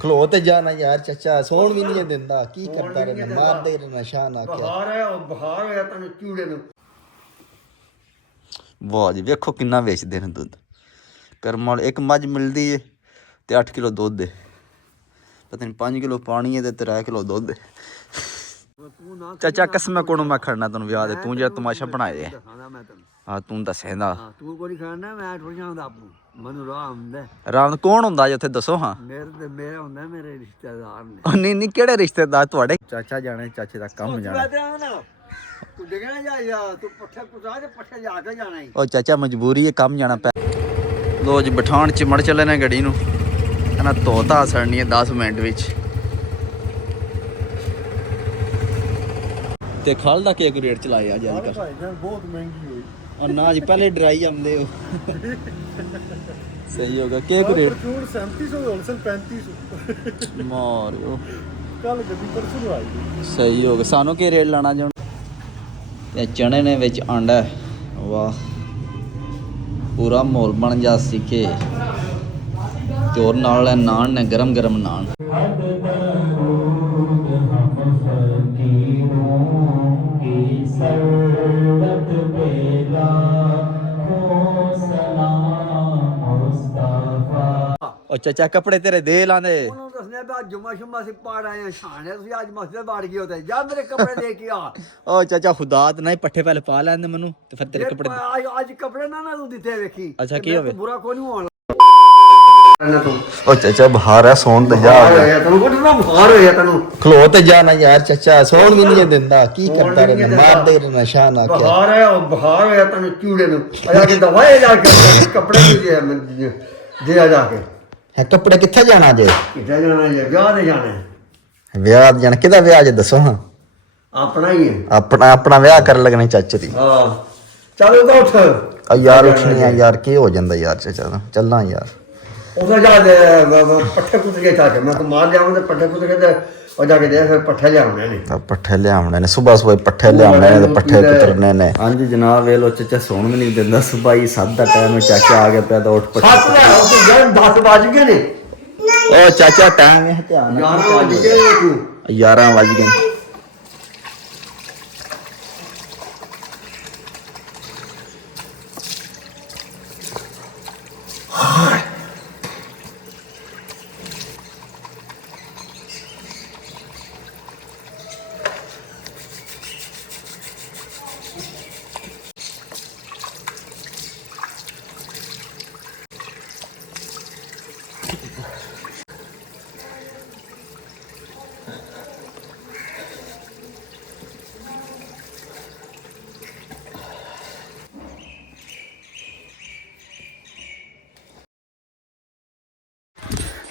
ਖਲੋ ਤੇ ਜਾਣਾ ਯਾਰ ਚਾਚਾ ਸੌਣ ਵੀ ਨਹੀਂ ਦਿੰਦਾ ਕੀ ਕਰਦਾ ਰਹਿਣਾ ਮਾਰਦੇ ਰਹਿਣਾ ਸ਼ਾਨ ਆ ਕੇ ਬੁਖਾਰ ਹੈ ਉਹ ਬੁਖਾਰ ਹੋਇਆ ਤੈਨੂੰ ਚੂੜੇ ਨੂੰ। ਵਾਹ ਜੀ ਵੇਖੋ ਕਿੰਨਾ ਵੇਚਦੇ ਨੇ ਦੁੱਧ ਕਰਮ ਵਾਲੇ। ਇੱਕ ਮੱਝ ਮਿਲਦੀ ਏ ਤੇ 8 ਕਿਲੋ ਦੁੱਧ ਏ, ਪਤਾ ਨਹੀਂ 5 ਕਿਲੋ ਪਾਣੀ ਹੈ ਤੇ 3 ਕਿਲੋ ਦੁੱਧ ਏ। ਚਾਚਾ ਕਸਮ ਕੋਲੋਂ ਮੈਂ ਖੜਨਾ ਤੈਨੂੰ ਵਿਆਹ ਦੇ ਤੂੰ ਜਿਹੜਾ ਤਮਾਸ਼ਾ ਬਣਾਏ ਹਾਂ ਤੂੰ ਦੱਸੇਂਦਾ ਤੂੰ ਕੋਈ ਖਾਣਾ ਮੈਂ ਥੋੜੀ ਜਾਂਦਾ ਆਪੂ ਮੈਨੂੰ ਰਾਹ ਹੁੰਦਾ। ਰਾਮ ਕੌਣ ਹੁੰਦਾ ਜੀ ਉੱਥੇ ਦੱਸੋ ਹਾਂ। ਮੇਰੇ ਹੁੰਦਾ ਮੇਰੇ ਰਿਸ਼ਤੇਦਾਰ ਨੇ। ਨਹੀਂ ਨਹੀਂ ਕਿਹੜੇ ਰਿਸ਼ਤੇਦਾਰ ਤੁਹਾਡੇ? ਚਾਚਾ ਜਾਣੇ ਚਾਚੇ ਦਾ ਕੰਮ ਜਾਣਾ। ਤੂੰ ਡਿਗਣਾ ਜਾ ਤੂੰ ਪੱਠੇ ਪੁੱਟਾ ਤੇ ਪੱਠੇ ਜਾ ਕੇ ਜਾਣਾ ਹੀ। ਉਹ ਚਾਚਾ ਮਜਬੂਰੀ ਹੈ ਕੰਮ ਜਾਣਾ ਪੈ। ਲੋ ਜੀ ਬਿਠਾਣ ਚਿਮੜ ਚੱਲੇ ਨੇ ਗੱਡੀ ਨੂੰ ਇਹਨਾਂ ਧੋਤਾ ਸੜਨੀ ਹੈ 10 ਮਿੰਟ ਵਿੱਚ। ਤੇ ਖਲ ਦਾ ਕੀ ਰੇਟ ਚਲਾਏ ਅੱਜ ਕੱਲ? ਬਹੁਤ ਮਹਿੰਗੀ ਹੋਈ और ना जी पहले ड्राई आमदे हो सही होगा के को रेट 3700 होलसेल 3500 मारो कल गड्डी परसों आई सही होगा सानू के रेट लाना जो ते चने ने विच आंडा वाह पूरा मोल बन जा सी के ते और नाल नान ने गरम गरम नान। और चाचा कपड़े तेरे दे लाने दसने जुम्मा शुम्मा से पाड़ आए शान है आज मस्जिद बाड़ गए होते जा मेरे कपड़े दे के आ। ओ चाचा खुदा तो नहीं पट्ठे पहले पा लेंदे मेनू ते फिर तेरे कपड़े आज कपड़े ना तू दिते वेखी। अच्छा की होवे बुरा कोई नहीं होना। ओ चाचा बाहर है सोन ते जा तन्नू कोटना बुखार होया तन्नू खलो ते जाना यार चाचा सोन भी नहीं दिंदा की करदा रहना मारदे रहना शान आ के। बुखार है ओ बुखार होया तन्नू चूड़े नु आजा के दवाई जा के कपड़े दे जाके है कपड़े किथे जाना जे? किथे जाना जे विआह ते जाना है। विआह ते जाना किदा विआह जे दसो हां? अपना ही है अपना अपना विआह कर लगने चाचे दी। हां चल तो उठ यार उठनी है यार की हो जांदा यार चाचा चलना यार उधर जा दे पट्ठे कुट के जाके मैं तो मार जाऊं ते पट्ठे कुट के ते और जाके दे फिर पट्ठे ले आउने ने पट्ठे ले आउने ने सुबह सुबह पट्ठे ले आउने ने ते पट्ठे कुतरने ने। हां जी जनाब वे लो चाचा सोन भी नहीं दिंदा सुबह ही 7 दा टाइम है चाचा आ गया पे तो उठ पट्ठे 7 दा तो यार 10 बज गए ने। ओ चाचा टाइम है ध्यान 11 बज गए तू 11 बज गए।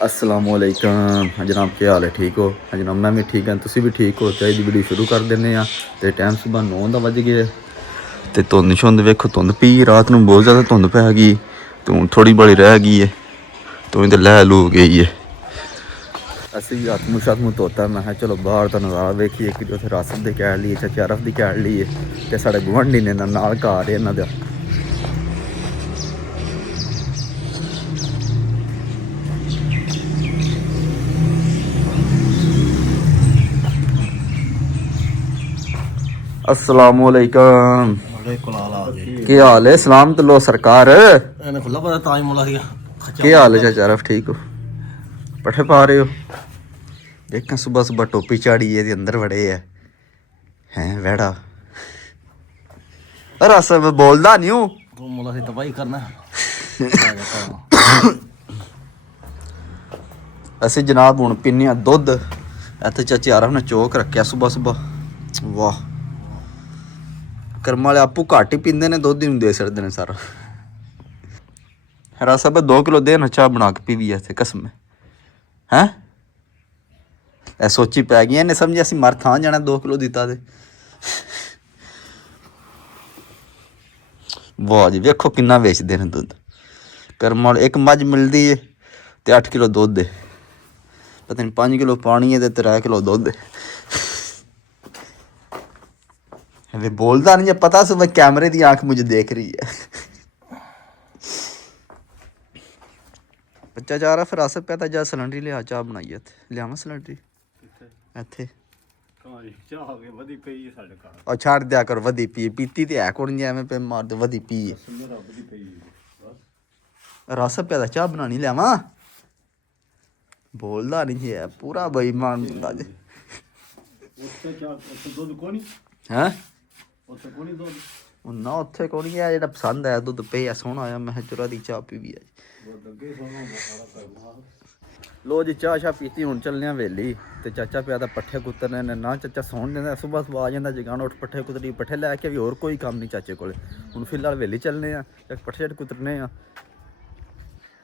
अस्सलामुअलैकुम जनाब क्या हाल है ठीक हो? जनाब मैं भी ठीक हाँ तुसी भी ठीक हो? चाहे वीडियो शुरू कर देने तो टाइम सुबह 9 का बज गया तो धुंद शुंद वेखो धुंद पी रात को बहुत ज़्यादा धुंद पै गई तो हूँ थोड़ी बड़ी रह गई है तो इधर लै लू गई है। असी हथ मूँह शथ मूँह धोता मैं चलो बाहर का नज़ारा वेखिए कि उसे रासत की कैड़ ली चाचा रफ की कैड़ ली है तो साढ़े गुआढ़ी ने नाल घर है इन्हों का। अस्सलामुअलैकुम क्या हाल है? सलाम तो लो सरकार क्या हाल है चाचा रफ ठीक हो? पट्ठे पा रहे हो? देखा सुबह सुबह टोपी चाड़ी है अंदर बड़े हैं वेड़ा रस बोलदा नहीं हूँ तबाही करना असी जनाब हूँ पीने दुध इतने चाचे आरफ ने चौक रखा सुबह सुबह वाह कर्म वाले आपू घट ही पींदे ने दुध ही दे सकते हैं सारा। हरा सब 2 किलो दे ना चाह बना के पीवी है कसम है ए सोची पै गई इन्हें समझे असं मर थां जाना 2 किलो दिता दे। वाह जी वेखो किन्ना बेचते हैं दुध कर्म वाले। एक मझ मिलती है तो 8 किलो दुध है, पता नहीं 5 किलो पानी है तो 3 किलो दुध है। वे बोलता नहीं है पता सुबह कैमरे की आंख मुझे देख रही है। ਬੱਚਾ ਜਾ ਰਿਹਾ ਫਿਰ ਰਸ ਪਿਆ ਤਾਂ ਜਾ ਸਿਲੰਡਰ ਲਿਆ ਚਾਹ ਬਣਾਈ ਇੱਥੇ ਲਿਆਵਾਂ ਸਿਲੰਡਰ ਇੱਥੇ ਚਾਹ ਹੋ ਗਈ ਵਧੀ ਪਈ ਸਾਡੇ ਘਰ ਉਹ ਛੱਡ ਦਿਆ ਕਰ ਵਧੀ ਪੀ ਪੀਤੀ ਤੇ ਹੈ ਕੋਣ ਐਵੇਂ ਪੇ ਮਾਰਦੇ ਵਧੀ ਪੀ ਰੱਬ ਦੀ ਪਈ ਰਸ ਪਿਆ ਤਾਂ ਚਾਹ ਬਣਾਣੀ ਲਿਆਵਾਂ ਬੋਲਦਾ ਨਹੀਂ ਹੈ ਪੂਰਾ ਬੇਈਮਾਨ ਬੰਦਾ ਜੇ ਉੱਥੇ ਚਾਹ ਉੱਥੇ ਦੁੱਧ ਕੋਣੀ ਹੈ ਉੱਥੇ ਕੋਣੀ ਦੁੱਧ ਉਹ ਨਾ ਉੱਥੇ ਕੋਣੀ ਆ ਜਿਹੜਾ ਪਸੰਦ ਆਇਆ ਦੁੱਧ ਪਿਆ ਸੋਹਣਾ ਆਇਆ ਮੈਂ ਚੁਰਾ ਦੀ ਚਾਹ ਪੀ ਵੀ ਆ ਦੁੱਧ ਅੱਗੇ ਸੋਨਾ ਬਖਾਰਾ ਕਰਨਾ ਲੋ ਜੀ ਚਾਹ ਸ਼ਾ ਪੀਤੀ ਹੁਣ ਚੱਲਨੇ ਆ ਵੇਲੀ ਤੇ ਚਾਚਾ ਪਿਆ ਤਾਂ ਪੱਠੇ ਕੁੱਤਰਨੇ ਨੇ ਨਾ ਚਾਚਾ ਸੌਣ ਦਿੰਦਾ ਸਵੇਰ ਆ ਜਾਂਦਾ ਜਗਾਣ ਉੱਠ ਪੱਠੇ ਕੁੱਤਰੀ ਪੱਠੇ ਲੈ ਕੇ ਵੀ ਹੋਰ ਕੋਈ ਕੰਮ ਨਹੀਂ ਚਾਚੇ ਕੋਲੇ ਹੁਣ ਫਿਲਹਾਲ ਵੇਲੀ ਚੱਲਨੇ ਆ ਇੱਕ ਪੱਠੇ ਕੁੱਤਰਨੇ ਆ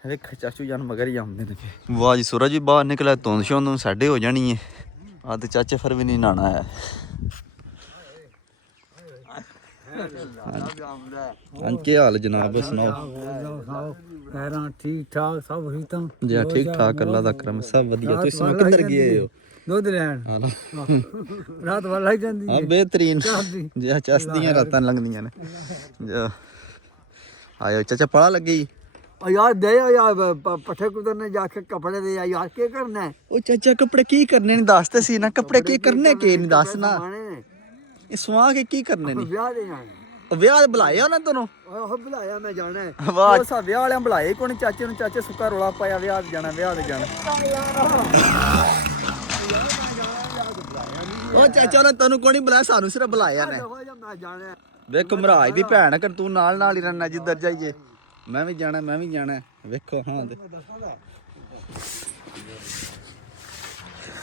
ਵੇਖ ਚਾਚੂ ਜਾਨ ਮਗਰ ਹੀ ਆਉਂਦੇ ਨੇ ਵਾਹ ਜੀ ਸੂਰਜ ਵੀ ਬਾਹਰ ਨਿਕਲਿਆ ਧੁੰਦ ਸ਼ੋਂ ਨੂੰ ਸਾਡੇ ਹੋ ਜਾਣੀ ਹੈ ਆ ਤੇ ਚਾਚੇ ਫਿਰ ਵੀ ਨਹੀਂ ਨਾਣਾ ਹੈ ਹਾਂ ਕੀ ਹਾਲ ਜਨਾਬ ਸੁਣਾਓ ਪੈਰਾਂ ਠੀਕ ਠਾਕ ਸਭ ਹੀ ਤਾਂ ਜੀ ਠੀਕ ਠਾਕ ਅੱਲਾ ਦਾ ਕਰਮ ਸਭ ਵਧੀਆ ਤੁਸੀਂ ਸੁਣਾਓ ਕਿੱਧਰ ਗਏ ਹੋ ਦੁੱਧ ਲੈਣ ਹਾਂ ਰਾਤ ਵਾਲਾ ਹੀ ਜਾਂਦੀ ਹਾਂ ਹੈ ਬਿਹਤਰੀਨ ਚੱਲਦੀ। ਜੀ ਚਸਦੀਆਂ ਰਾਤਾਂ ਲੰਘਦੀਆਂ ਨੇ ਜੀ ਆਇਓ ਚਾਚਾ ਪੜਾ ਲੱਗੀ ਉਹ ਯਾਰ ਦੇ ਯਾਰ ਪੱਠੇ ਕੁਤਰਨੇ ਜਾ ਕੇ ਕੱਪੜੇ ਦੇ ਯਾਰ ਕੀ ਕਰਨਾ ਹੈ ਉਹ ਚਾਚਾ ਕੱਪੜੇ ਕੀ ਕਰਨੇ ਨਹੀਂ ਦੱਸਦੇ ਸੀ ਨਾ ਕੱਪੜੇ ਕੀ ਕਰਨੇ ਕੀ ਨਹੀਂ ਦੱਸਣਾ ਮਾਣੇ ਇਹ ਸਵਾ ਕੇ ਕੀ ਕਰਨੇ ਨਹੀਂ ਵਿਆਹ ਦੇ ਜਾਣਾ ਉਹ ਵਿਆਹ ਬੁਲਾਇਆ ਉਹਨਾਂ ਦੋਨੋਂ ਉਹ ਬੁਲਾਇਆ ਮੈਂ ਜਾਣਾ ਹੈ ਵਾਹ ਉਹ ਸਾ ਵਿਆਹ ਵਾਲਿਆਂ ਬੁਲਾਏ ਕੋਣ ਚਾਚੇ ਨੂੰ ਚਾਚੇ ਸੁੱਕਾ ਰੋਲਾ ਪਾਇਆ ਵਿਆਹ ਤੇ ਜਾਣਾ ਉਹ ਚਾਚਾ ਨੇ ਤੈਨੂੰ ਕੋਈ ਨਹੀਂ ਬੁਲਾਇਆ ਸਾਨੂੰ ਸਿਰਫ ਬੁਲਾਇਆ ਨੇ ਮੈਂ ਜਾਣਾ ਹੈ ਵੇਖ ਮਹਾਰਾਜ ਦੀ ਭੈਣ ਕਰ ਤੂੰ ਨਾਲ ਨਾਲ ਹੀ ਰਹਿਣਾ ਜਿੱਧਰ ਜਾਈਏ ਮੈਂ ਵੀ ਜਾਣਾ ਵੇਖੋ ਹਾਂ ਤੇ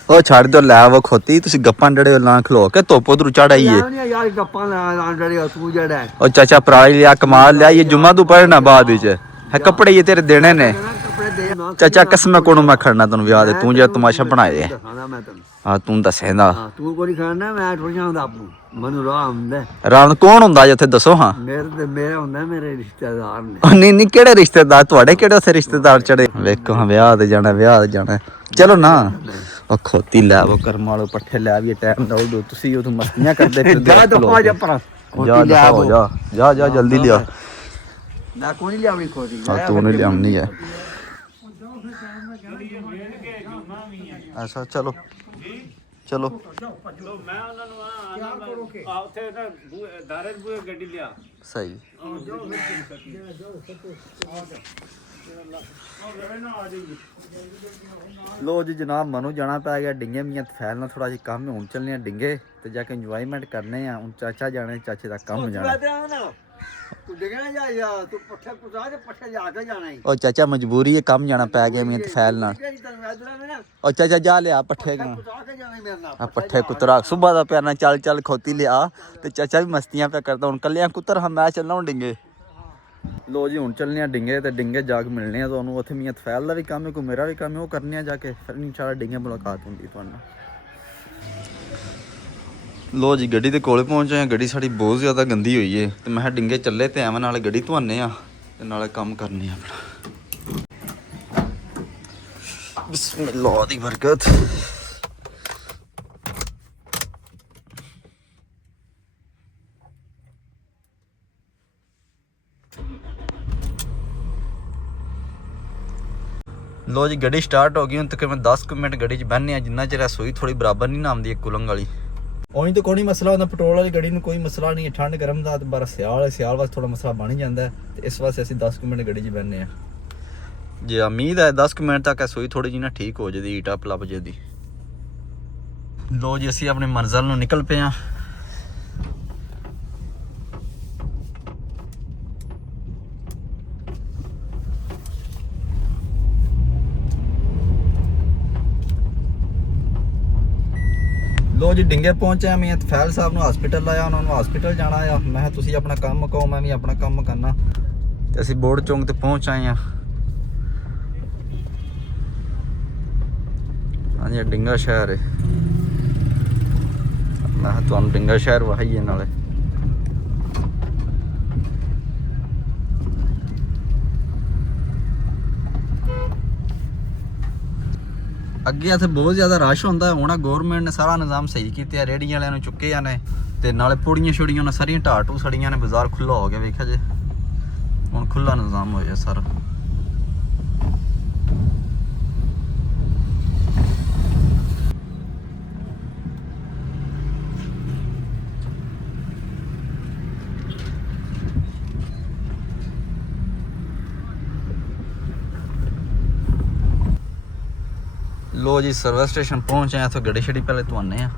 ਉਹ ਛੱਡ ਦਿਓ ਲੈ ਉਹ ਖੋਤੀ ਤੁਸੀਂ ਗੱਪਾਂ ਡੜੇ ਲਾਂ ਖਲੋ ਕੇ ਧੁੱਪ ਉਧਰ ਚੜ ਆਈਏ ਨਹੀਂ ਯਾਰ ਗੱਪਾਂ ਲਾਂ ਡੜੀ ਤੂੰ ਜਿਹੜਾ ਹੈ ਉਹ ਚਾਚਾ ਪਰਾਲੀ ਲਿਆ ਕਮਾਲ ਲਿਆ ਇਹ ਜੁਮਾ ਤੂੰ ਪੜਨਾ ਬਾਅਦ ਵਿੱਚ ਹੈ ਕੱਪੜੇ ਇਹ ਤੇਰੇ ਦੇਣੇ ਨੇ ਕੱਪੜੇ ਦੇ ਨਾ ਚਾਚਾ ਕਸਮ ਕੋਣ ਮੈਂ ਖੜਨਾ ਤੈਨੂੰ ਵਿਆਹ ਦੇ ਤੂੰ ਜਿਹੜਾ ਤਮਾਸ਼ਾ ਬਣਾਏ ਦੱਸਾਂ ਮੈਂ ਤੈਨੂੰ ਹਾਂ ਤੂੰ ਦੱਸੇਂਦਾ ਹਾਂ ਤੂੰ ਕੋਈ ਖਾਣਾ ਮੈਂ ਥੋੜੀ ਜਾਂਦਾ ਆਪੂ ਮੈਨੂੰ ਰਾਹ ਹੁੰਦਾ ਰਾਮ ਕੌਣ ਹੁੰਦਾ ਜਿੱਥੇ ਦੱਸੋ ਹਾਂ ਮੇਰੇ ਹੁੰਦਾ ਮੇਰੇ ਰਿਸ਼ਤੇਦਾਰ ਨੇ ਉਹ ਨਹੀਂ ਕਿਹੜੇ ਰਿਸ਼ਤੇਦਾਰ ਤੁਹਾਡੇ ਕਿਹੜੇ ਉੱਥੇ ਰਿਸ਼ਤੇਦਾਰ ਚੜੇ ਵੇਖੋ ਹਾਂ ਵਿਆਹ ਤੇ ਜਾਣਾ ਚਲੋ ਨਾ ਉਹ ਖੋਤੀ ਲੈ ਉਹ ਕਰਮ ਵਾਲੋ ਪੱਠੇ ਲੈ ਵੀ ਟਾਈਮ ਦਾ ਉਦੋਂ ਤੁਸੀਂ ਉਹ ਮਸਤੀਆਂ ਕਰਦੇ ਫਿਰਦੇ ਜਾ ਦਫਾ ਜਾ ਪਰ ਜਾ ਜਲਦੀ ਲਿਆ ਨਾ ਕੋਈ ਨਹੀਂ ਲਿਆਵੀ ਖੋਦੀ ਹਾਂ ਤੂੰ ਨਹੀਂ ਲਿਆਉਣੀ ਹੈ ਐਸਾ ਚਲੋ ਮੈਂ ਉਹਨਾਂ ਨੂੰ ਆ ਉੱਥੇ ਨਾ ਦਾਰੇ ਬੂਏ ਗੱਡੀ ਲਿਆ ਸਹੀ ਲੋ ਜੀ ਜਨਾਬ ਮਨੂੰ ਜਾਣਾ ਪੈ ਗਿਆ ਡਿੰਗੇ ਮੀਆਂ ਫੈਲਣਾ ਥੋੜਾ ਜਿਹਾ ਕੰਮ ਹੁਣ ਚੱਲਨੇ ਆ ਡਿੰਗੇ ਤੇ ਜਾ ਕੇ ਇੰਜੋਇਮੈਂਟ ਕਰਨੇ ਆ ਹੁਣ ਚਾਚਾ ਜਾਣੇ ਚਾਚੇ ਦਾ ਕੰਮ ਜਾਣਾ ਤੂੰ ਡਿਗਣਾ ਜਾ ਯਾਰ ਤੂੰ ਪੱਠੇ ਕੁਤਰਾ ਤੇ ਪੱਠੇ ਜਾ ਕੇ ਜਾਣਾ ਹੀ ਉਹ ਚਾਚਾ ਮਜਬੂਰੀ ਹੈ ਕੰਮ ਜਾਣਾ ਪੈ ਗਿਆ ਮੀਆਂ ਫੈਲਣਾ ਉਹ ਚਾਚਾ ਜਾ ਲਿਆ ਪੱਠੇ ਕਾ ਕੁਤਰਾ ਕੇ ਜਾਣਾ ਮੇਰੇ ਨਾਲ ਆ ਪੱਠੇ ਕੁਤਰਾ ਸੁਬਾ ਦਾ ਪਿਆਰ ਨਾਲ ਚੱਲ ਖੋਤੀ ਲਿਆ ਤੇ ਚਾਚਾ ਵੀ ਮਸਤੀਆਂ ਪਿਆ ਕਰਦਾ ਹੁਣ ਕੱਲਿਆਂ ਕੁੱਤਰ ਹਾਂ ਮੈਂ ਚੱਲਣਾ ਹੁਣ ਡਿੰਗੇ ਲੋ ਜੀ ਹੁਣ ਚੱਲਨੇ ਆ ਡਿੰਗੇ ਤੇ ਡਿੰਗੇ ਜਾ ਕੇ ਮਿਲਣੇ ਆ ਤੁਹਾਨੂੰ ਉੱਥੇ ਮੀਆਂ ਫੈਲ ਦਾ ਵੀ ਕੰਮ ਹੈ ਕੋਈ ਮੇਰਾ ਵੀ ਕੰਮ ਹੈ ਉਹ ਕਰਨੇ ਆ ਜਾ ਕੇ ਫਿਰ ਇਨਸ਼ਾਅੱਲਾ ਡਿੰਗੇ ਮੁਲਾਕਾਤ ਹੁੰਦੀ ਤੁਹਾਨੂੰ ਲੋ ਜੀ ਗੱਡੀ ਦੇ ਕੋਲੇ ਪਹੁੰਚੇ ਆ ਗੱਡੀ ਸਾਡੀ ਬਹੁਤ ਜ਼ਿਆਦਾ ਗੰਦੀ ਹੋਈ ਏ ਤੇ ਮੈਂ ਡਿੰਗੇ ਚੱਲੇ ਤੇ ਐਵੇਂ ਨਾਲ ਗੱਡੀ ਧਵਾਨੇ ਆ ਤੇ ਨਾਲੇ ਕੰਮ ਕਰਨੇ ਆ ਆਪਣਾ ਬਿਸਮਿਲ੍ਲਾਹ ਦੀ ਬਰਕਤ ਲੋ ਜੀ ਗੱਡੀ ਸਟਾਰਟ ਹੋ ਗਈ ਹੁਣ ਤਕਰੀਬਨ 10 ਮਿੰਟ ਗੱਡੀ 'ਚ ਬਹਿਨੇ ਆ ਜਿੰਨਾ ਚਿਰ ਰਸੋਈ ਥੋੜੀ ਬਰਾਬਰ ਨਹੀਂ ਨਾ ਆਉਂਦੀ ਕੁਲੰਗ ਵਾਲੀ ਉਹੀ ਤਾਂ ਕੋਈ ਮਸਲਾ ਹੁੰਦਾ ਪੈਟਰੋਲ ਵਾਲੀ ਗੱਡੀ ਨੂੰ ਕੋਈ ਮਸਲਾ ਨਹੀਂ ਹੈ ਠੰਡ ਗਰਮ ਦਾ ਤੇ ਪਰ ਸਿਆਲ ਵਾਸਤੇ ਥੋੜਾ ਮਸਲਾ ਬਣ ਹੀ ਜਾਂਦਾ ਤੇ ਇਸ ਵਾਸਤੇ ਅਸੀਂ 10 ਮਿੰਟ ਗੱਡੀ 'ਚ ਬਹਿਨੇ ਆ ਜੇ ਉਮੀਦ ਹੈ 10 ਮਿੰਟ ਤੱਕ ਰਸੋਈ ਥੋੜੀ ਜਿਹੀ ਨਾ ਠੀਕ ਹੋ ਜੇਦੀ ਹੀਟ ਅਪ ਲੱਭ ਜੇਦੀ ਲੋ ਜੀ ਅਸੀਂ ਆਪਣੇ ਮੰਜ਼ਿਲ ਨੂੰ ਨਿਕਲ ਪਏ ਆ ਲੋ ਜੀ ਡਿੰਗੇ ਪਹੁੰਚਿਆ ਮੈਂ ਫੈਲ ਸਾਹਿਬ ਨੂੰ ਹਸਪੀਟਲ ਲਾਇਆ ਉਹਨਾਂ ਨੂੰ ਹਸਪੀਟਲ ਜਾਣਾ ਆ ਮੈਂ ਕਿਹਾ ਤੁਸੀਂ ਆਪਣਾ ਕੰਮ ਕਹੋ ਮੈਂ ਵੀ ਆਪਣਾ ਕੰਮ ਕਰਨਾ ਤੇ ਅਸੀਂ ਬੋਰਡ ਚੌਂਕ ਤੇ ਪਹੁੰਚ ਆਏ ਆ ਹਾਂਜੀ ਡਿੰਗਾ ਸ਼ਹਿਰ ਹੈ ਮੈਂ ਕਿਹਾ ਤੁਹਾਨੂੰ ਡਿੰਗਾ ਸ਼ਹਿਰ ਵਹਾਈਏ ਨਾਲੇ ਅੱਗੇ ਇੱਥੇ ਬਹੁਤ ਜ਼ਿਆਦਾ ਰਸ਼ ਹੁੰਦਾ ਹੁਣ ਗਵਰਨਮੈਂਟ ਨੇ ਸਾਰਾ ਨਿਜ਼ਾਮ ਸਹੀ ਕੀਤਾ ਰੇਹੜੀਆਂ ਵਾਲਿਆਂ ਨੂੰ ਚੁੱਕੇ ਨੇ ਤੇ ਨਾਲੇ ਪੁੜੀਆਂ ਛੁੜੀਆਂ ਨੇ ਸਾਰੀਆਂ ਢਾਟੂ ਸੜੀਆਂ ਨੇ ਬਾਜ਼ਾਰ ਖੁੱਲਾ ਹੋ ਗਿਆ ਵੇਖਿਆ ਜੇ ਹੁਣ ਖੁੱਲਾ ਨਿਜ਼ਾਮ ਹੋ ਗਿਆ ਸਾਰਾ ਲੋ ਜੀ ਸਰਵਿਸ ਸਟੇਸ਼ਨ ਪਹੁੰਚੇ ਆ। ਇੱਥੋਂ ਗੱਡੀ ਛੜੀ ਪਹਿਲੇ ਧਵਾਨੇ ਆ।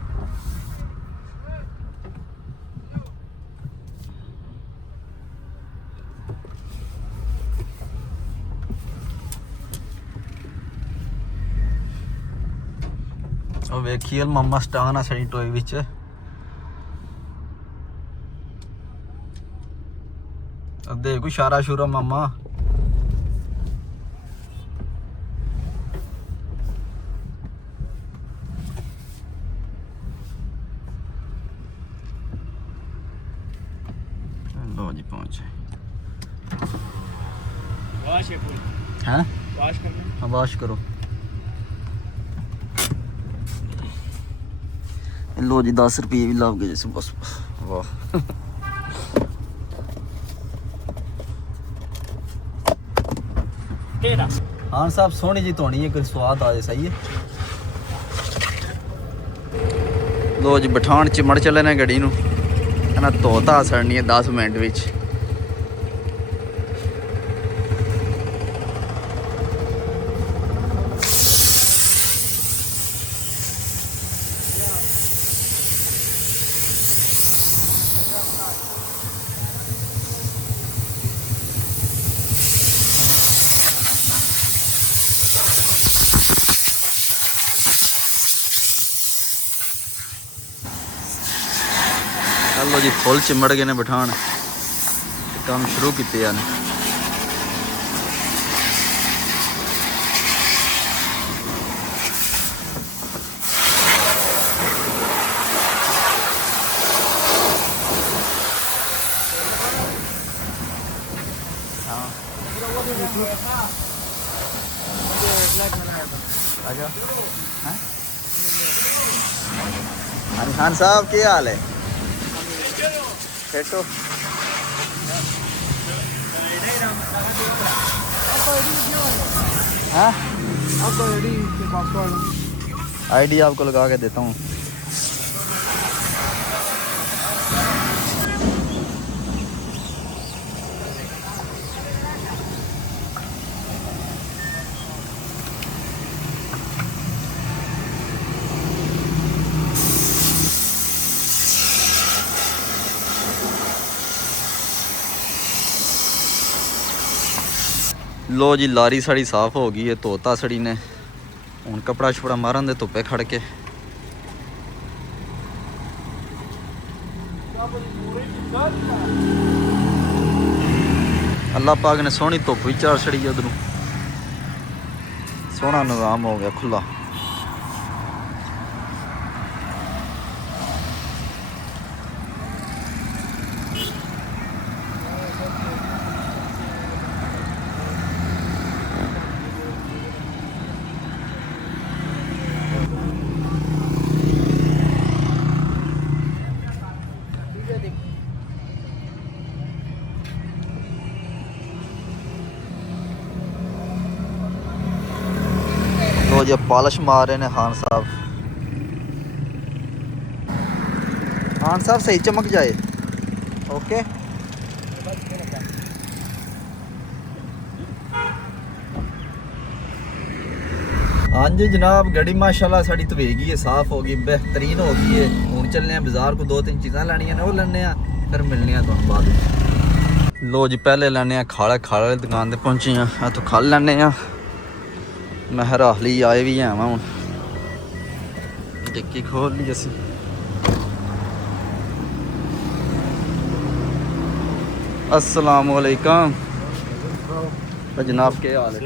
ਉਹ ਵੇਖੀਏ ਮਾਮਾ ਸਟਾਂ ਨਾ ਸੜੀ ਟੋਏ ਵਿੱਚ। ਅੱਧੇ ਕੋਈ ਇਸ਼ਾਰਾ ਸ਼ੂਰਾ ਮਾਮਾ। ਲੋ ਜੀ ਪਹੁੰਚੇ। ਵਾਸ਼ ਹੈ ਕੋਈ ਹੈ ਵਾਸ਼ ਕਰਨਾ। ਹਾਂ ਵਾਸ਼ ਕਰੋ। ਲੋ ਜੀ 10 ਰੁਪਏ ਵੀ ਲੱਗ ਗਏ ਜਿਸ ਬਸ। ਵਾਹ ਤੇਰਾ ਹਾਂ ਸਾਹਿਬ ਸੋਹਣੀ ਜੀ ਧੋਣੀ ਹੈ, ਕੋਈ ਸਵਾਦ ਆ ਜਾਏ। ਸਹੀ ਹੈ। ਲੋ ਜੀ ਬਿਠਾਣ ਚਿਮੜ ਚੱਲੇ ਨੇ ਗੱਡੀ ਨੂੰ। ਕਹਿੰਦਾ ਧੋਤਾ ਸੜਨੀ ਹੈ 10 ਮਿੰਟ ਵਿੱਚ। ਲੋ ਜੀ ਫੁੱਲ ਚਿਮੜ ਗਏ ਨੇ ਬਿਠਾਣ। ਕੰਮ ਸ਼ੁਰੂ ਕੀਤੇ ਹਨ। खान साहब क्या हाल है? बैठो। हाँ आईडी आपको लगा के देता हूँ। लो जी लारी साड़ी साफ हो गई है। धोता सड़ी ने हूँ कपड़ा छपड़ा मारन दे धुप्पे खड़ के। अल्लाह पाक ने सोहनी धुप भी चार छड़ी उधरों। सोहना निजाम हो गया खुला। जो पॉलिश मार रहे हैं खान साहब। खान साहब सही चमक जाए। ओके हाँ जी जनाब गड्डी माशाल्लाह साड़ी धवेगी है, साफ हो गई, बेहतरीन हो गई है। हूँ चलने बाजार को 2-3 चीज़ां लैनियां ने, वो लैने फिर मिलने तुहानूं बाद। लो जी पहले लैने खाले वाली दुकान पर पहुंचे हैं। तो खल लैने मैं हराहली आए भी हैं हूँ। डिक्की खोल ली असी। अस्सलाम वालेकुम जनाब क्या हाल है?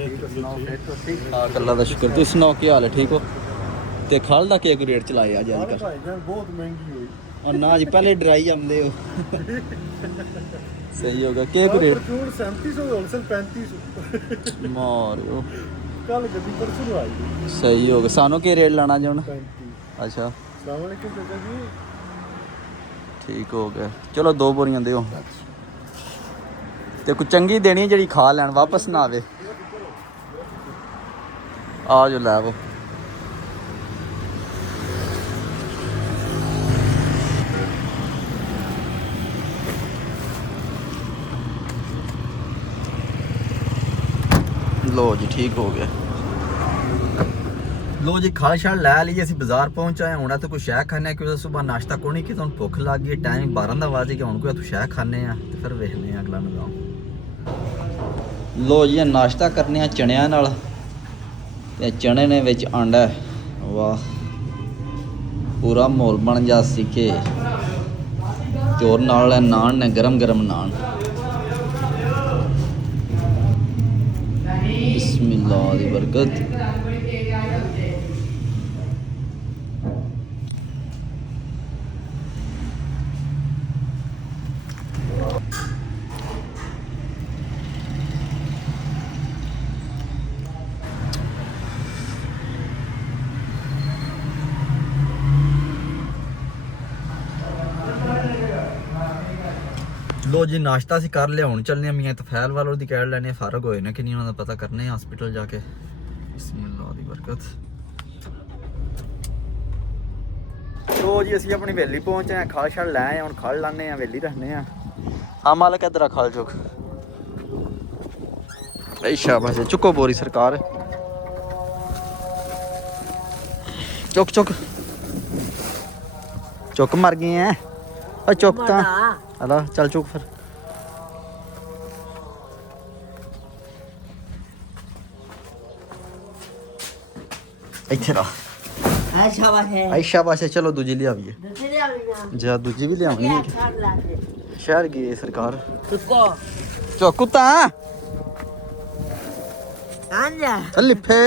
ठीक ठाक अल्लाह का शुक्र। तुम सुनाओ क्या हाल है? ठीक हो? तो खल का क्या रेट चलाए अज आजकल? बहुत महंगी हुई और ना जी पहले डराई आमदे हो। सही होगा क्या रेट? 3700 होलसेल 3500 मारो कल गड्डी परसों आई। सही होगा। सानू क्या रेट लाना जी हुण? 35। अच्छा अस्सलाम वालेकुम चाचा जी। ठीक हो गया। चलो 2 बोरियां दो। ते कोई चंगी देनी है जी खा लैन वापस ना आवे। आ जो लै वो लो जी ठीक हो गया। ਲੋ ਜੀ ਖਾ ਛਾਲ ਲੈ ਲਈ ਅਸੀਂ ਬਾਜ਼ਾਰ ਪਹੁੰਚ ਆਏ ਹੁਣ ਤਾਂ ਕੋਈ ਸ਼ੈ ਖਾਣੇ ਕਿਉਂਕਿ ਸਵੇਰ ਨਾਸ਼ਤਾ ਕੋਈ ਨਹੀਂ ਕਿ ਤੁਹਾਨੂੰ ਭੁੱਖ ਲੱਗ ਗਈ ਟਾਈਮ 12 ਦਾ ਵਜ ਗਿਆ ਹੁਣ ਕੋਈ ਤੂੰ ਸ਼ੈ ਖਾਣੇ ਆ ਤੇ ਫਿਰ ਵੇਖਨੇ ਆ ਅਗਲਾ ਨਿਜ਼ਾਮ ਲੋ ਜੀ ਨਾਸ਼ਤਾ ਕਰਨੇ ਆ ਚਣਿਆਂ ਨਾਲ ਤੇ ਚਣੇ ਨੇ ਵਿੱਚ ਆਂਡਾ ਵਾਹ ਪੂਰਾ ਮਾਹੌਲ ਬਣ ਜਾ ਸੀ ਕਿ ਤੇ ਹੋਰ ਨਾਲ ਨਾਨ ਨੇ ਗਰਮ ਗਰਮ ਨਾਨ ਬਿਸਮਿल्लाह ਦੀ ਬਰਕਤ ਲੋ ਜੀ ਨਾਸ਼ਤਾ ਅਸੀਂ ਕਰ ਲਿਆ ਹੁਣ ਚੱਲਨੇ ਆ ਮੀਆਂ ਤਫੈਲ ਵਾਲੋਂ ਦੀ ਕਹਿ ਲੈਣੇ ਫਰਕ ਹੋਏ ਨੇ ਕਿ ਨਹੀਂ ਉਹਨਾਂ ਦਾ ਪਤਾ ਕਰਨੇ ਆ ਹਸਪੀਟਲ ਜਾ ਕੇ ਬਿਸਮਿल्लाह ਦੀ ਬਰਕਤ ਲੋ ਜੀ ਅਸੀਂ ਆਪਣੀ ਹਵੇਲੀ ਪਹੁੰਚੇ ਆ ਖਾਲ ਛੜ ਲੈ ਆਏ ਹੁਣ ਖੜ ਲਾਣੇ ਆ ਹਵੇਲੀ ਰੱਖਨੇ ਆ ਹਾਂ ਮਾਲਕ ਇਧਰ ਖਾਲ ਚੁੱਕ ਐ ਸ਼ਾਬਾਸ਼ ਚੁੱਕੋ ਬੋਰੀ ਸਰਕਾਰ ਚੁੱਕ ਚੁੱਕ ਚੁੱਕ ਮਰ ਗਏ ਆ ਓ ਚੁੱਕ ਤਾਂ ਹਲਾ ਚੱਲ ਚੁੱਕ ਫਿਰ ਇੱਥੇ ਰਾ ਹੈ ਸ਼ਾਬਾਸ਼ ਹੈ ਆਈ ਸ਼ਾਬਾਸ਼ ਚਲੋ ਦੂਜੀ ਲਿਆਵੀਏ ਦੂਜੀ ਲੈ ਆਉਣੀ ਜਾ ਦੂਜੀ ਵੀ ਲਿਆਉਣੀ ਹੈ ਛੱਡ ਲਾ ਕੇ ਸ਼ਹਿਰ ਗਈ ਸਰਕਾਰ ਤੁਕੋ ਚੁੱਕ ਤਾਂ ਆਂਜਾ ਚੱਲ ਲਿਫੇ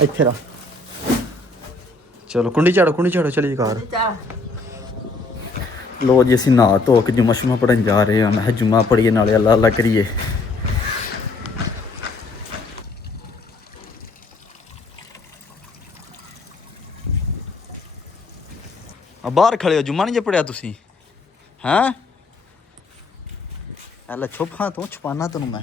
ਇੱਥੇ ਰਾ ਚਲੋ ਕੁੰਡੀ ਝਾੜੋ ਚਲੀ ਕਾਰ ਚਾ ਲੋ ਜੀ ਅਸੀਂ ਨਹਾ ਧੋ ਕੇ ਜੁਮਾ ਸ਼ੁਮਾ ਪੜਨ ਜਾ ਰਹੇ ਹਾਂ ਮੈਂ ਕਿਹਾ ਜੁਮਾ ਪੜੀਏ ਨਾਲੇ ਅੱਲਾ ਅੱਲਾ ਕਰੀਏ ਆ ਬਾਹਰ ਖੜੇ ਹੋ ਜੁਮਾ ਨਹੀਂ ਜੇ ਪੜਿਆ ਤੁਸੀਂ ਹੈਂ ਅੱਲਾ ਛੁਪਾਂ ਤੋਂ ਛੁਪਾਣਾ ਤੈਨੂੰ ਮੈਂ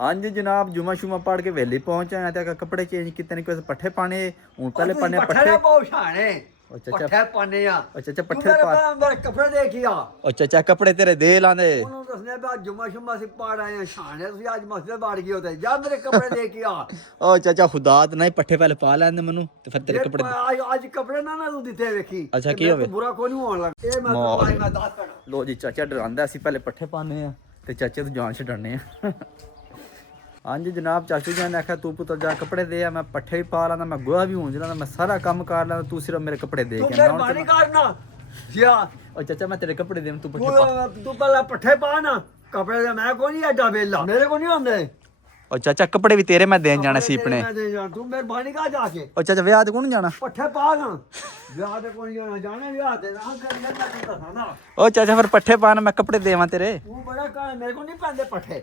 ਹਾਂਜੀ ਜਨਾਬ ਜੁਮਾ ਸ਼ੁਮਾ ਪੜ ਕੇ ਵੇਲੇ ਪਹੁੰਚ ਆਇਆ ਤੇ ਕੱਪੜੇ ਚੇਂਜ ਕੀਤੇ ਨੇ ਕੋਈ ਪੱਠੇ ਪਾਣੇ ਹੁਣ ਪਹਿਲੇ ਪਾਣੇ ਪੱਠੇ ਬਹੁਤ ਛਾਣੇ ਅੱਛਾ ਪੱਠੇ ਪਾਣੇ ਆ ਅੱਛਾ ਪੱਠੇ ਪੱਠੇ ਪਾ ਅੰਦਰ ਕੱਪੜੇ ਦੇ ਕੀ ਆ ਉਹ ਚਾਚਾ ਕੱਪੜੇ ਤੇਰੇ ਦੇ ਲਾਂਦੇ ਉਹਨੂੰ ਦੱਸਨੇ ਬਾ ਜੁਮਾ ਸ਼ੁਮਾ ਸੀ ਪਾੜ ਆਏ ਆ ਛਾਣੇ ਤੁਸੀਂ ਅੱਜ ਮਸਜਿਦ ਬਾੜ ਗਏ ਹੋਤੇ ਜਾ ਮੇਰੇ ਕੱਪੜੇ ਦੇ ਕੀ ਆ ਉਹ ਚਾਚਾ ਖੁਦਾ ਤੇ ਨਹੀਂ ਪੱਠੇ ਪਹਿਲੇ ਪਾ ਲੈਂਦੇ ਮੈਨੂੰ ਤੇ ਫਿਰ ਤੇਰੇ ਕੱਪੜੇ ਅੱਜ ਕੱਪੜੇ ਨਾ ਤੂੰ ਦਿੱਤੇ ਵੇਖੀ ਅੱਛਾ, ਤੇ ਕੀ ਮੇਰੇ ਹੋਵੇ? ਤੋਂ ਬੁਰਾ ਕੋਈ ਨਹੀਂ ਹੋਣ ਲੱਗ ਇਹ ਮੈਂ ਦੱਸ ਪੈਣਾ ਲੋ ਜੀ ਚਾਚਾ ਡਰਾਂਦਾ ਅਸੀਂ ਪਹਿਲੇ ਪੱਠੇ ਪਾਣੇ ਆ ਤੇ ਚਾਚੇ ਤੋਂ ਜਾਨ ਛਡਾਣੇ ਆ ਹਾਂਜੀ ਜਨਾਬ ਚਾਚੂ ਜੀ ਨੇ ਆਖਿਆ ਤੂੰ ਪੁੱਤਰ ਜਾ ਕੱਪੜੇ ਦੇ ਆ ਮੈਂ ਪੱਠੇ ਵੀ ਪਾ ਲਾਂਦਾ ਮੈਂ ਗੋਹਾ ਵੀ ਹੁੰਜ ਲਾਂਦਾ ਮੈਂ ਸਾਰਾ ਕੰਮ ਕਰ ਲਾਂਦਾ ਤੂੰ ਸਿਰਫ ਮੇਰੇ ਕੱਪੜੇ ਦੇ ਤੂੰ ਕੇ ਫਿਰ ਬਾਣੀ ਕਰਨਾ ਜਿਆ ਉਹ ਚਾਚਾ ਮੈਂ ਤੇਰੇ ਕੱਪੜੇ ਦੇਵਾਂ ਤੂੰ ਪੱਠੇ ਪਾ ਤੂੰ ਪਹਿਲਾਂ ਪੱਠੇ ਪਾ ਨਾ ਕੱਪੜੇ ਦੇ ਮੈਂ ਕੋਈ ਨਹੀਂ ਐਡਾ ਵੇਲਾ ਮੇਰੇ ਕੋ ਨਹੀਂ ਹੁੰਦੇ ਉਹ ਚਾਚਾ ਕੱਪੜੇ ਵੀ ਤੇਰੇ ਮੈਂ ਦੇਣ ਜਾਣੇ ਸੀ ਆਪਣੇ ਤੂੰ ਮਿਹਰਬਾਨੀ ਕਰ ਜਾ ਕੇ ਉਹ ਚਾਚਾ ਵਿਆਹ ਤੇ ਕੋਣ ਜਾਣਾ ਪੱਠੇ ਪਾ ਨਾ ਵਿਆਹ ਤੇ ਕੋਈ ਜਾਣਾ ਜਾਣੇ ਵਿਆਹ ਤੇ ਨਾ ਕਰ ਲੈ ਮੈਂ ਦੱਸਾਂ ਨਾ ਉਹ ਚਾਚਾ ਫਿਰ ਪੱਠੇ ਪਾਣ ਮੈਂ ਕੱਪੜੇ ਦੇਵਾਂ ਤੇਰੇ ਤੂੰ ਬੜਾ ਕਰ ਮੇਰੇ ਕੋ ਨਹੀਂ ਪੈਂਦੇ ਪੱਠੇ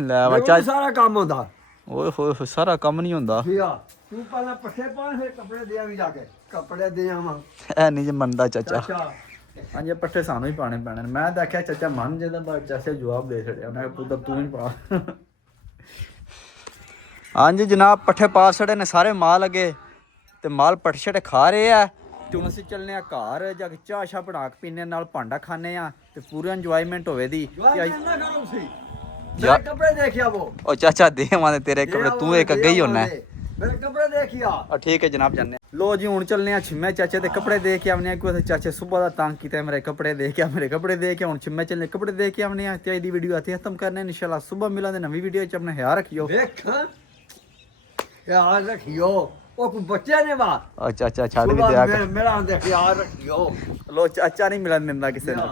ਲੈ ਵਾ ਮੇਰੇ ਕੋਲ ਚਾਚਾ ਸਾਰਾ ਕੰਮ ਹੁੰਦਾ ਓਏ ਹੋਏ ਹੋਏ ਸਾਰਾ ਕੰਮ ਨਹੀਂ ਹੁੰਦਾ ਠੀਕ ਆ ਤੂੰ ਪਹਿਲਾਂ ਪੱਠੇ ਪਾ ਫਿਰ ਕੱਪੜੇ ਦੇ ਆਵੀਂ ਜਾ ਕੇ ਕੱਪੜੇ ਦੇ ਆਵਾਂ ਐ ਨਹੀਂ ਜੇ ਮੰਨਦਾ ਚਾਚਾ ਅੱਛਾ ਹਾਂਜੀ ਪੱਠੇ ਸਾਨੂੰ ਹੀ ਪਾਣੇ ਪੈਣੇ ਨੇ ਮੈਂ ਤਾਂ ਆਖਿਆ ਚਾਚਾ ਮੰਨ ਜੇ ਤਾਂ ਬਾਅਦ ਚਾਚੇ ਜਵਾਬ ਦੇ ਛੜਿਆ ਮੈਂ ਕਿਹਾ ਪੁੱਤਰ ਤੂੰ ਹੀ ਪਾ ਹਾਂਜੀ ਜਨਾਬ ਪੱਠੇ ਪਾ ਛੜੇ ਨੇ ਸਾਰੇ ਮਾਲ ਅਗੇ ਤੇ ਮਾਲ ਪੱਠੇ ਛੜੇ ਖਾ ਰਹੇ ਆ ਤੇ ਹੁਣ ਅਸੀਂ ਚੱਲਨੇ ਆ ਘਰ ਜਾ ਕੇ ਚਾਹ ਸ਼ਾਹ ਬਣਾ ਕੇ ਪੀਨੇ ਨਾਲ ਭਾਂਡਾ ਖਾਣੇ ਆ ਤੇ ਪੂਰੀ ਇੰਜੋਇਮੈਂਟ ਹੋਵੇ ਦੀ ਜਵਾਬ ਨਾ ਕਰੋ ਸੀ मेरे कपड़े देखिया वो ਉਹ ਚਾਚਾ ਦੇਵਾਂ ਤੇਰੇ ਕੱਪੜੇ ਤੂੰ ਇੱਕ ਅੱਗੇ ਹੀ ਹੁੰਨਾ मेरे कपड़े देखिया ਆ ਠੀਕ ਹੈ ਜਨਾਬ ਜਾਨੇ ਲੋ ਜੀ ਹੁਣ ਚੱਲਨੇ ਆ ਛਿੰਮੇ ਚਾਚੇ ਦੇ ਕੱਪੜੇ ਦੇ ਕੇ ਆਵਨੇ ਆ ਕੋਈ ਚਾਚੇ ਸੁਬਹ ਦਾ ਤੰਗ ਕੀਤਾ ਮੇਰੇ ਕੱਪੜੇ ਦੇ ਕੇ ਮੇਰੇ ਕੱਪੜੇ ਦੇ ਕੇ ਹੁਣ ਛਿੰਮੇ ਚੱਲਨੇ ਕੱਪੜੇ ਦੇ ਕੇ ਆਵਨੇ ਆ ਤੇ ਅੱਜ ਦੀ ਵੀਡੀਓ ਇੱਥੇ ਖਤਮ ਕਰਨੇ ਇਨਸ਼ਾਅੱਲਾ ਸੁਬਹ ਮਿਲਾਂਗੇ ਨਵੀਂ ਵੀਡੀਓ ਚ ਆਪਣਾ ਖਿਆਲ ਰੱਖਿਓ देख याद रखियो वो कुछ बच्चे ने बात ਆ ਚਾਚਾ ਛੱਡ ਵੀ ਦਿਆ ਕਰ मेरा ख्याल रखियो ਲੋ ਚਾਚਾ ਨਹੀਂ ਮਿਲਣ ਦਿੰਦਾ ਕਿਸੇ ਨੂੰ